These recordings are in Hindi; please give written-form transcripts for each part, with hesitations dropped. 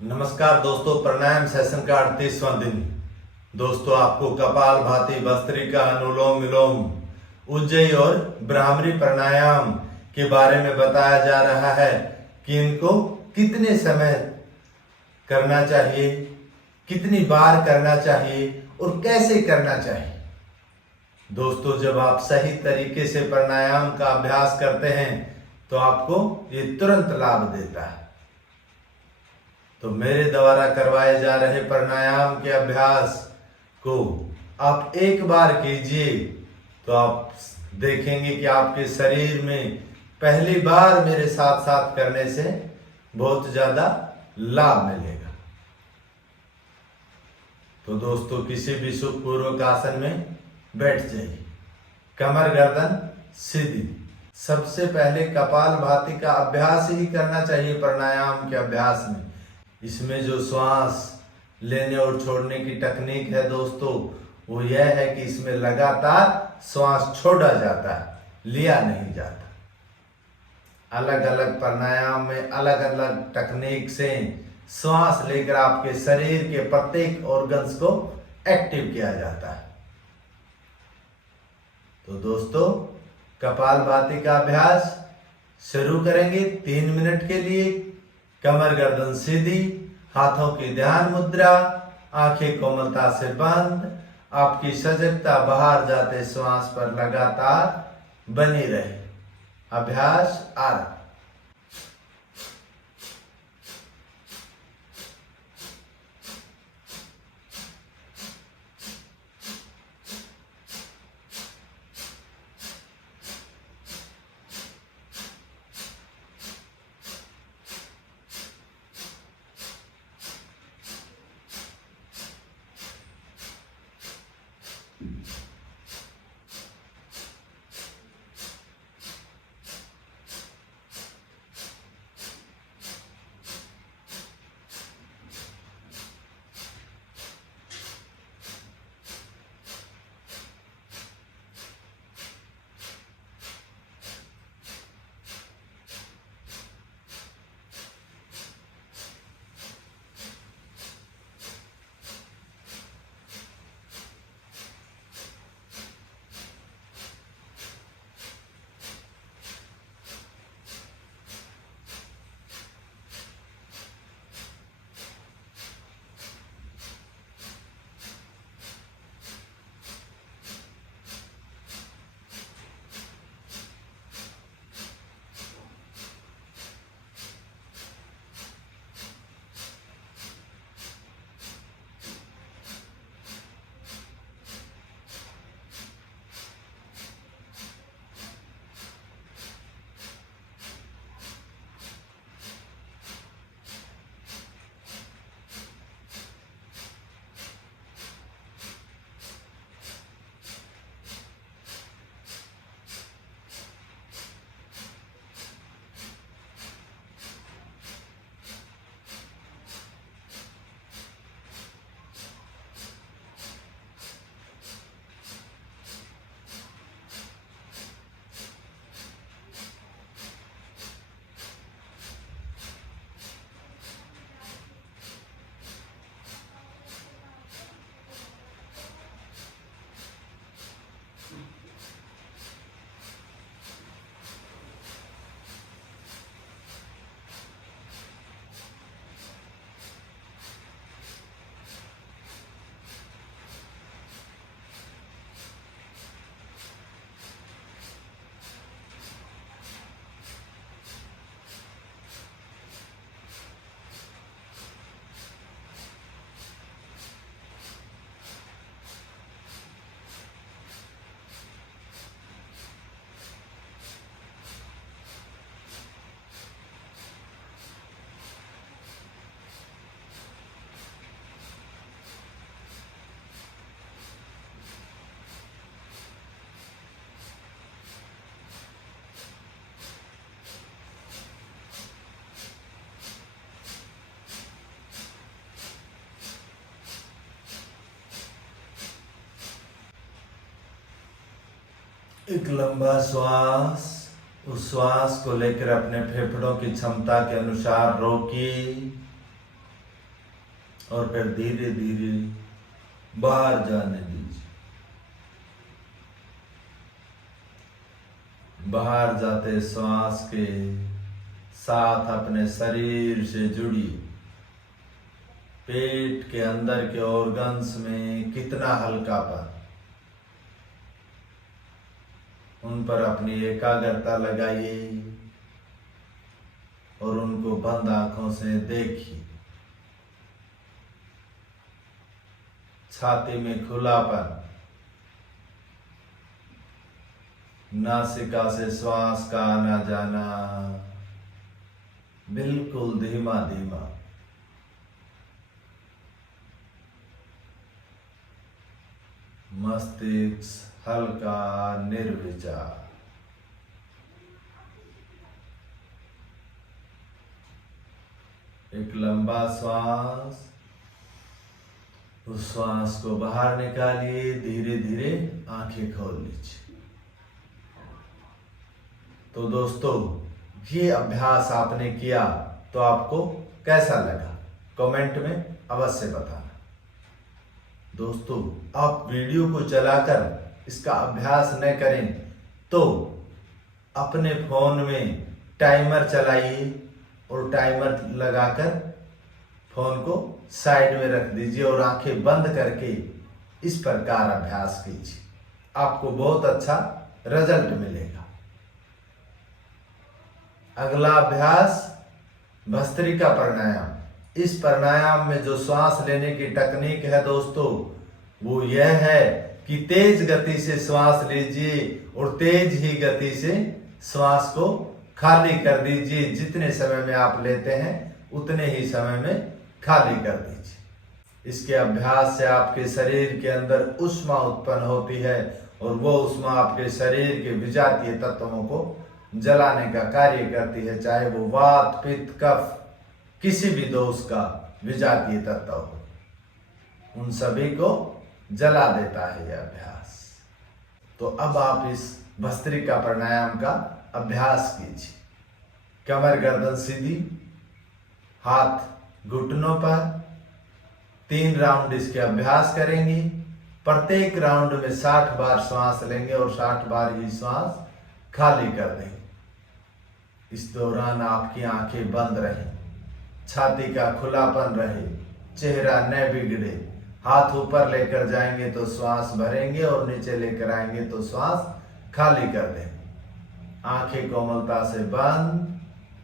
नमस्कार दोस्तों, प्राणायाम सेशन का 38वां दिन। दोस्तों, आपको कपालभाति, भस्त्रिका, अनुलोम विलोम, उज्जयी और भ्रामरी प्राणायाम के बारे में बताया जा रहा है कि इनको कितने समय करना चाहिए, कितनी बार करना चाहिए और कैसे करना चाहिए। दोस्तों, जब आप सही तरीके से प्राणायाम का अभ्यास करते हैं तो आपको ये तुरंत लाभ देता है। तो मेरे द्वारा करवाए जा रहे प्राणायाम के अभ्यास को आप एक बार कीजिए तो आप देखेंगे कि आपके शरीर में पहली बार मेरे साथ साथ करने से बहुत ज्यादा लाभ मिलेगा। तो दोस्तों, किसी भी सुखपूर्वक आसन में बैठ जाइए, कमर गर्दन सीधी। सबसे पहले कपालभाति का अभ्यास ही करना चाहिए प्राणायाम के अभ्यास में। इसमें जो श्वास लेने और छोड़ने की तकनीक है दोस्तों, वो यह है कि इसमें लगातार श्वास छोड़ा जाता है, लिया नहीं जाता। अलग अलग प्राणायाम में अलग अलग तकनीक से श्वास लेकर आपके शरीर के प्रत्येक ऑर्गन्स को एक्टिव किया जाता है। तो दोस्तों, कपालभाति का अभ्यास शुरू करेंगे 3 मिनट के लिए। कमर गर्दन सीधी, हाथों की ध्यान मुद्रा, आंखें कोमलता से बंद। आपकी सजगता बाहर जाते श्वास पर लगातार बनी रहे। अभ्यास आरंभ। एक लंबा श्वास, उस श्वास को लेकर अपने फेफड़ों की क्षमता के अनुसार रोकिए और फिर धीरे धीरे बाहर जाने दीजिए। बाहर जाते श्वास के साथ अपने शरीर से जुड़िए। पेट के अंदर के ऑर्गन्स में कितना हल्कापन, उन पर अपनी एकाग्रता लगाइए और उनको बंद आंखों से देखिए। छाती में खुलापन, नासिका से श्वास का आना जाना बिल्कुल धीमा धीमा। मस्तिष्क हल्का निर्विचार। एक लंबा श्वास, उस श्वास को बाहर निकालिए, धीरे धीरे आंखें खोल लीजिए। तो दोस्तों, ये अभ्यास आपने किया तो आपको कैसा लगा कमेंट में अवश्य बताना। दोस्तों, आप वीडियो को चलाकर इसका अभ्यास न करें तो अपने फोन में टाइमर चलाइए और टाइमर लगाकर फोन को साइड में रख दीजिए और आंखें बंद करके इस प्रकार अभ्यास कीजिए। आपको बहुत अच्छा रिजल्ट मिलेगा। अगला अभ्यास भस्त्रिका प्राणायाम। इस प्राणायाम में जो श्वास लेने की टेक्निक है दोस्तों, वो यह है कि तेज गति से श्वास लीजिए और तेज ही गति से श्वास को खाली कर दीजिए। जितने समय में आप लेते हैं उतने ही समय में खाली कर दीजिए। इसके अभ्यास से आपके शरीर के अंदर ऊष्मा उत्पन्न होती है और वो ऊष्मा आपके शरीर के विजातीय तत्वों को जलाने का कार्य करती है, चाहे वो वात, पित्त, कफ, किसी भी दोष का विजातीय तत्व हो, उन सभी को जला देता है यह अभ्यास। तो अब आप इस भस्त्रिका प्राणायाम का अभ्यास कीजिए। कमर गर्दन सीधी, हाथ घुटनों पर, 3 राउंड इसके अभ्यास करेंगे। प्रत्येक राउंड में 60 बार श्वास लेंगे और 60 बार ही श्वास खाली कर देंगे। इस दौरान आपकी आंखें बंद रहें, छाती का खुलापन रहे, चेहरा न बिगड़े। हाथ ऊपर लेकर जाएंगे तो श्वास भरेंगे और नीचे लेकर आएंगे तो श्वास खाली कर देंगे। आंखें कोमलता से बंद।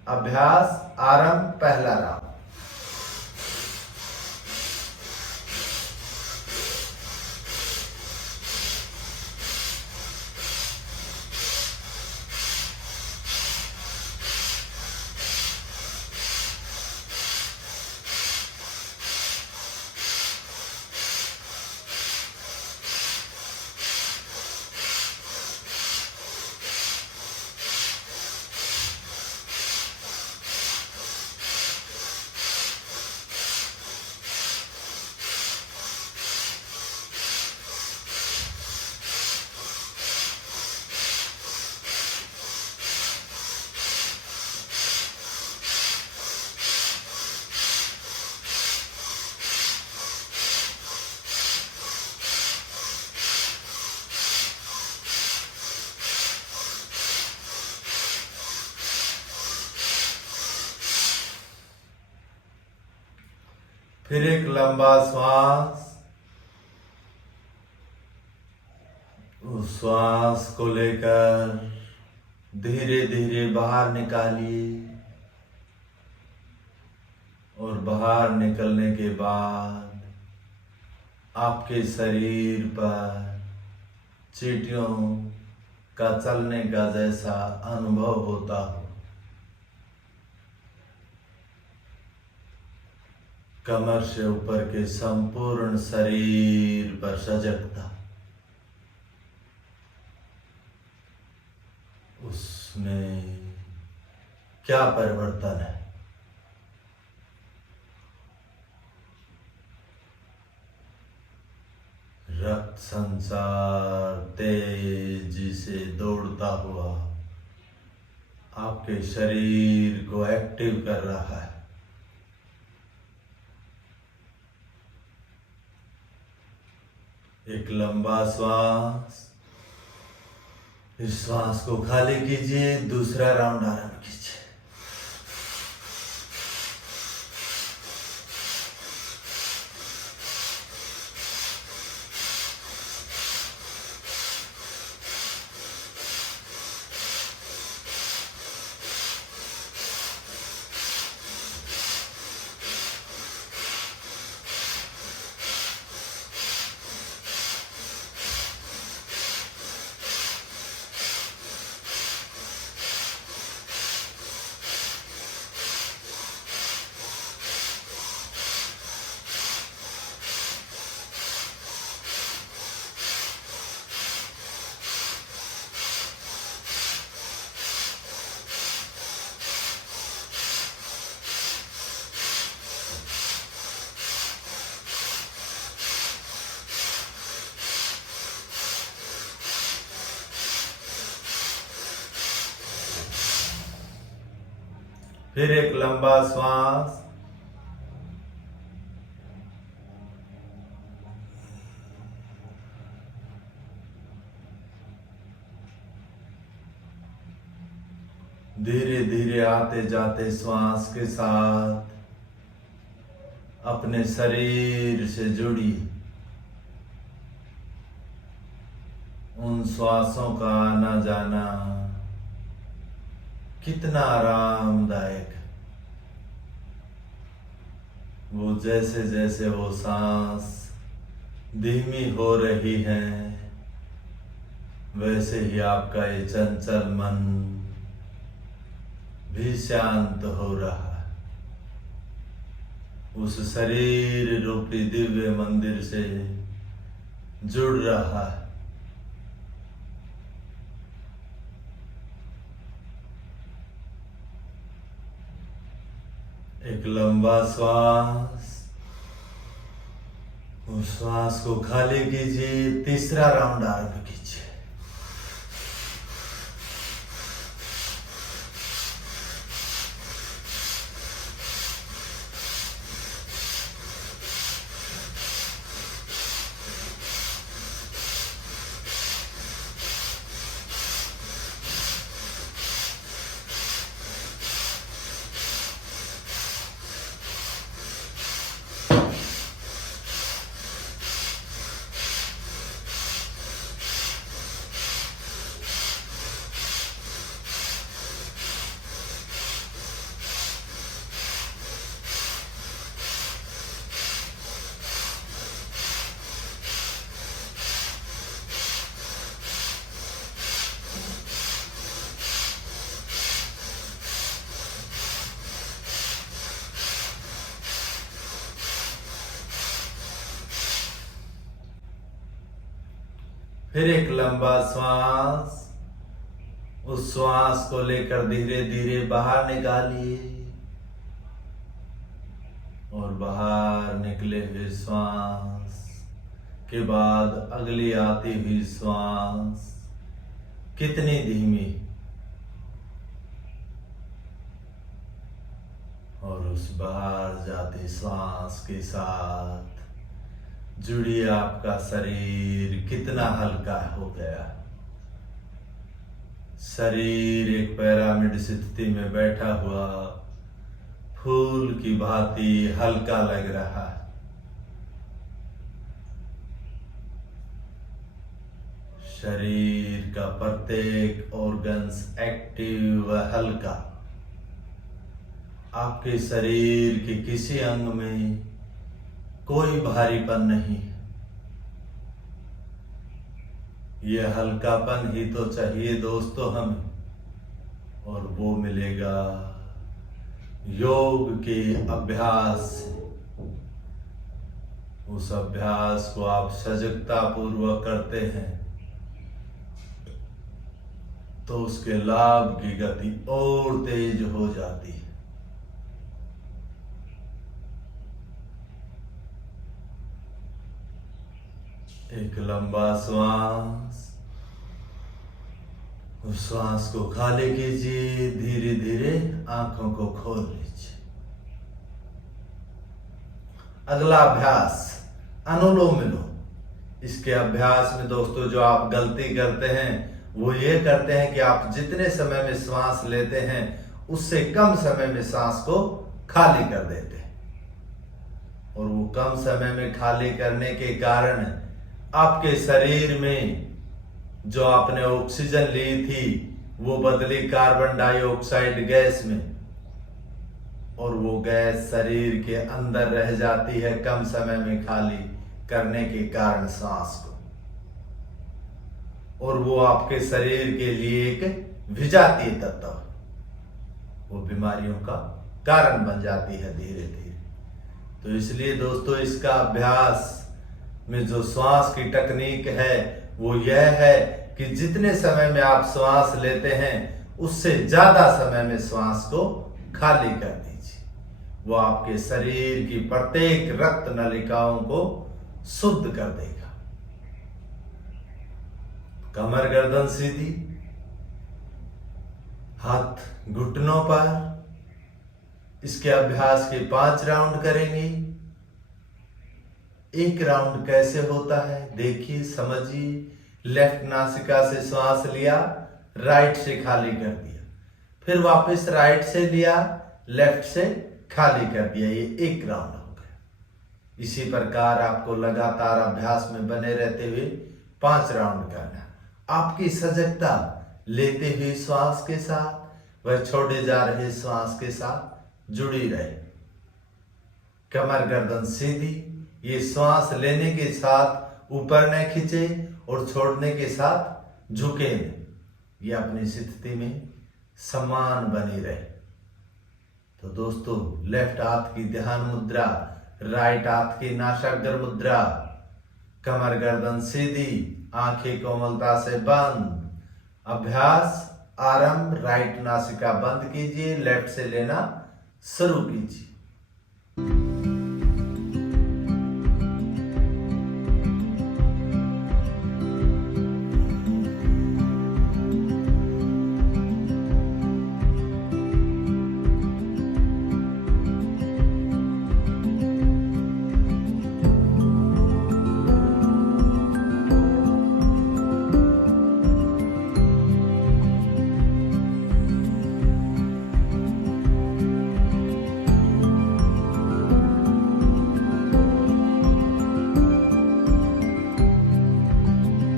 अभ्यास आरंभ। पहला राउंड। फिर एक लंबा श्वास। उस श्वास को लेकर धीरे धीरे बाहर निकालिए और बाहर निकलने के बाद आपके शरीर पर चींटियों का चलने का जैसा अनुभव होता हो। कमर से ऊपर के संपूर्ण शरीर पर सजगता, उसमें क्या परिवर्तन है। रक्त संचार तेजी से दौड़ता हुआ आपके शरीर को एक्टिव कर रहा है। एक लंबा श्वास, इस श्वास को खाली कीजिए, दूसरा राउंड आरंभ कीजिए। फिर एक लंबा श्वास, धीरे धीरे आते जाते श्वास के साथ अपने शरीर से जुड़िए। उन श्वासों का आना जाना कितना आरामदायक है। वो जैसे जैसे वो सांस धीमी हो रही है, वैसे ही आपका ये चंचल मन भी शांत हो रहा है। उस शरीर रूपी दिव्य मंदिर से जुड़ रहा है। एक लंबा श्वास, उस श्वास को खाली कीजिए, तीसरा राउंड आरंभ कीजिए। फिर एक लंबा श्वास, उस श्वास को लेकर धीरे धीरे बाहर निकालिए और बाहर निकले हुए श्वास के बाद अगली आती हुई श्वास कितनी धीमी, और उस बाहर जाती श्वास के साथ जुड़िए आपका शरीर कितना हल्का हो गया। शरीर एक पिरामिड स्थिति में बैठा हुआ फूल की भांति हल्का लग रहा है। शरीर का प्रत्येक ऑर्गन्स एक्टिव व हल्का। आपके शरीर के किसी अंग में कोई भारीपन नहीं। यह हल्कापन ही तो चाहिए दोस्तों हमें, और वो मिलेगा योग के अभ्यास से। उस अभ्यास को आप सजगता पूर्वक करते हैं तो उसके लाभ की गति और तेज हो जाती है। एक लंबा श्वास, उस श्वास को खाली कीजिए, धीरे धीरे आंखों को खोल लीजिए। अगला अभ्यास अनुलोम विलोम। इसके अभ्यास में दोस्तों जो आप गलती करते हैं वो ये करते हैं कि आप जितने समय में श्वास लेते हैं उससे कम समय में सांस को खाली कर देते हैं, और वो कम समय में खाली करने के कारण आपके शरीर में जो आपने ऑक्सीजन ली थी वो बदली कार्बन डाइऑक्साइड गैस में, और वो गैस शरीर के अंदर रह जाती है कम समय में खाली करने के कारण सांस को, और वो आपके शरीर के लिए एक विजातीय तत्व, वो बीमारियों का कारण बन जाती है धीरे धीरे। तो इसलिए दोस्तों इसका अभ्यास में जो श्वास की टेक्निक है वो यह है कि जितने समय में आप श्वास लेते हैं उससे ज्यादा समय में श्वास को खाली कर दीजिए। वो आपके शरीर की प्रत्येक रक्त नलिकाओं को शुद्ध कर देगा। कमर गर्दन सीधी, हाथ घुटनों पर। इसके अभ्यास के 5 राउंड करेंगे। एक राउंड कैसे होता है देखिए, समझिए। लेफ्ट नासिका से श्वास लिया, राइट से खाली कर दिया, फिर वापस राइट से लिया, लेफ्ट से खाली कर दिया। ये एक राउंड हो गया। इसी प्रकार आपको लगातार अभ्यास में बने रहते हुए 5 राउंड करना। आपकी सजगता लेते हुए श्वास के साथ वह छोड़े जा रहे श्वास के साथ जुड़ी रहे। कमर गर्दन सीधी, ये श्वास लेने के साथ ऊपर न खींचे और छोड़ने के साथ झुके न, ये अपनी स्थिति में समान बनी रहे। तो दोस्तों लेफ्ट हाथ की ध्यान मुद्रा, राइट हाथ की नासाग्र मुद्रा, कमर गर्दन सीधी, आंखें कोमलता से बंद। अभ्यास आरंभ। राइट नासिका बंद कीजिए, लेफ्ट से लेना शुरू कीजिए।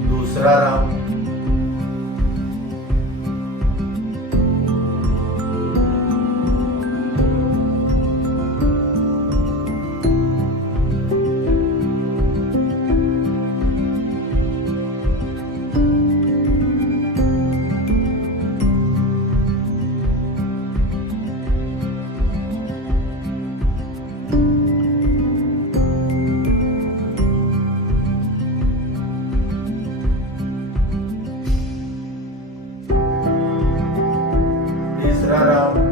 दूसरा राउंड। तीसरा राउंड।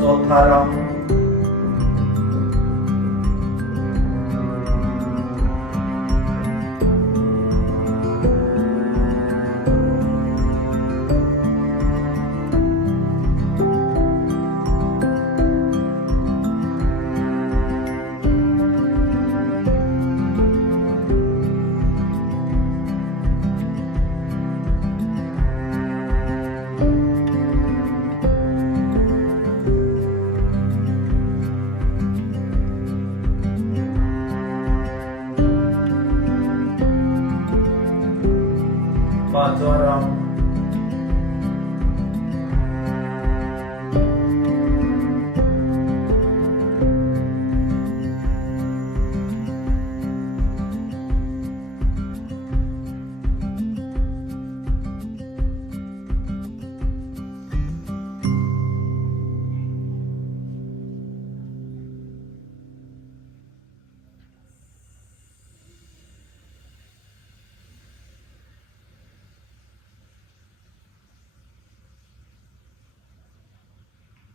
चौथा राउंड।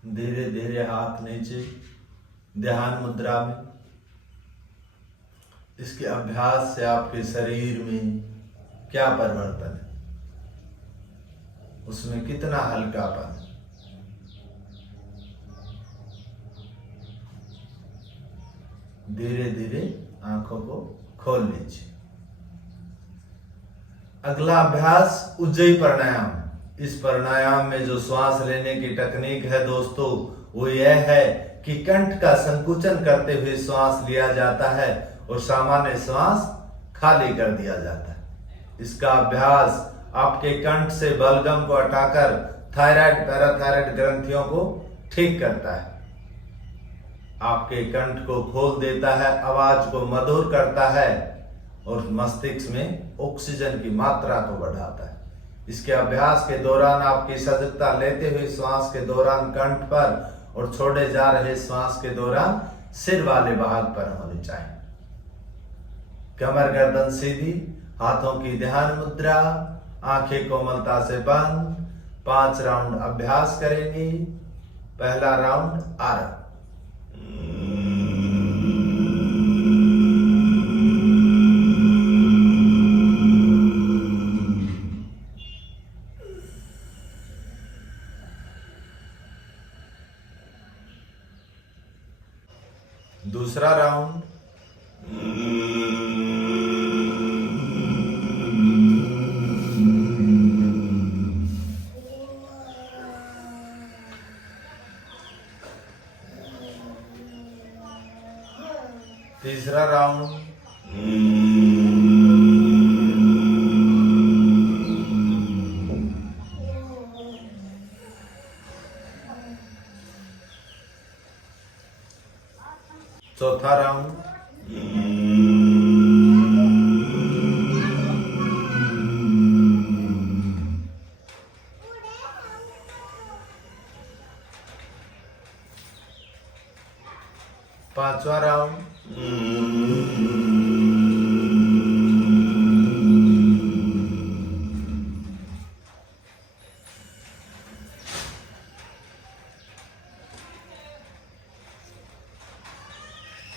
धीरे धीरे हाथ नीचे ध्यान मुद्रा में। इसके अभ्यास से आपके शरीर में क्या परिवर्तन है, उसमें कितना हल्कापन। धीरे धीरे आंखों को खोल लीजिए। अगला अभ्यास उज्जयी प्राणायाम। इस प्राणायाम में जो श्वास लेने की टेक्निक है दोस्तों, वो यह है कि कंठ का संकुचन करते हुए श्वास लिया जाता है और सामान्य श्वास खाली कर दिया जाता है। इसका अभ्यास आपके कंठ से बलगम को हटाकर थायराइड पैराथायराइड ग्रंथियों को ठीक करता है, आपके कंठ को खोल देता है, आवाज को मधुर करता है और मस्तिष्क में ऑक्सीजन की मात्रा को बढ़ाता है। इसके अभ्यास के दौरान आपकी सजगता लेते हुए श्वास के दौरान कंठ पर और छोड़े जा रहे श्वास के दौरान सिर वाले भाग पर होनी चाहिए। कमर गर्दन सीधी, हाथों की ध्यान मुद्रा, आंखें कोमलता से बंद। 5 राउंड अभ्यास करेंगे। पहला राउंड आरंभ। दूसरा राउंड। तीसरा राउंड। चौथा राउंड। पांचवा राउंड।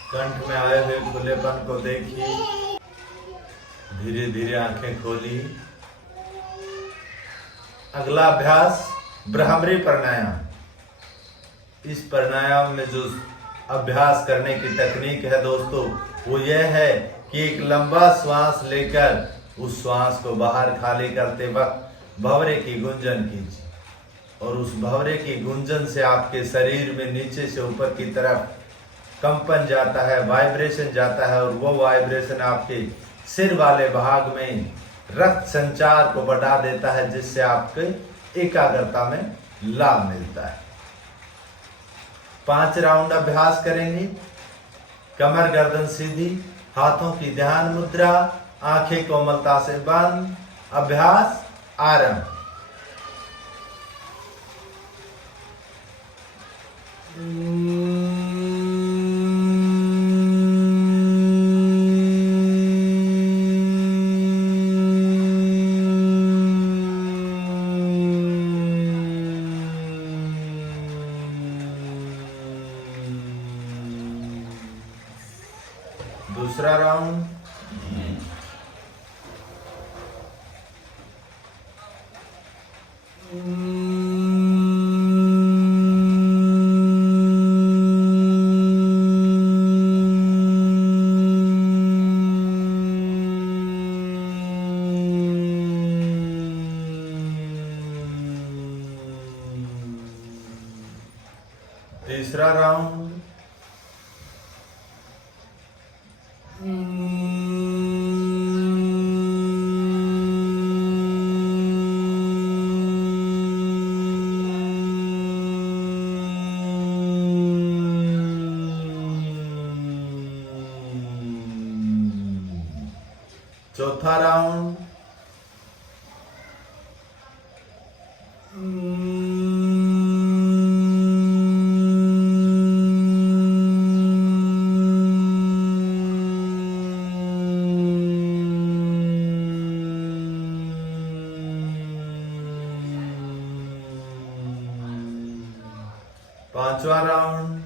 कंठ में आए हुए खुलेपन को देखिए। धीरे धीरे आंखें खोली। अगला अभ्यास ब्राह्मरी प्राणायाम। इस प्राणायाम में जो अभ्यास करने की टेक्निक है दोस्तों, वो यह है कि एक लंबा श्वास लेकर उस श्वास को बाहर खाली करते वक्त भंवरे की गुंजन कीजिए और उस भंवरे की गुंजन से आपके शरीर में नीचे से ऊपर की तरफ कंपन जाता है, वाइब्रेशन जाता है और वो वाइब्रेशन आपके सिर वाले भाग में रक्त संचार को बढ़ा देता है, जिससे आपके एकाग्रता में लाभ मिलता है। 5 राउंड अभ्यास करेंगे। कमर गर्दन सीधी, हाथों की ध्यान मुद्रा, आंखें कोमलता से बंद। अभ्यास आरंभ। दूसरा राउंड। तीसरा राउंड। चौथा राउंड। 5वां राउंड।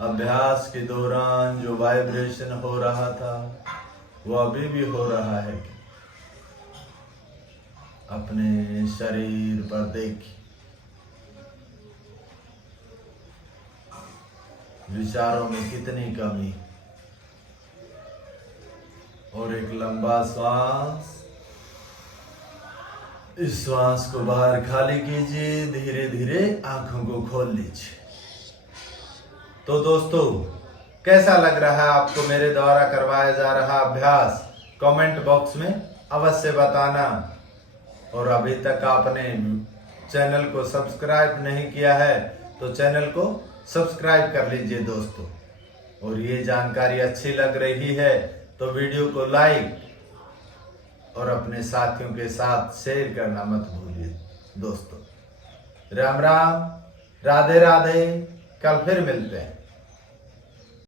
अभ्यास के दौरान जो वाइब्रेशन हो रहा था वो अभी भी हो रहा है। अपने शरीर पर देखिए, विचारों में कितनी कमी। और एक लंबा श्वास, इस श्वास को बाहर खाली कीजिए, धीरे धीरे आंखों को खोल लीजिए। तो दोस्तों, कैसा लग रहा है आपको मेरे द्वारा करवाया जा रहा अभ्यास? कमेंट बॉक्स में अवश्य बताना। और अभी तक आपने चैनल को सब्सक्राइब नहीं किया है तो चैनल को सब्सक्राइब कर लीजिए दोस्तों। और ये जानकारी अच्छी लग रही है तो वीडियो को लाइक और अपने साथियों के साथ शेयर करना मत भूलिए दोस्तों। राम राम, राधे राधे। कल फिर मिलते हैं।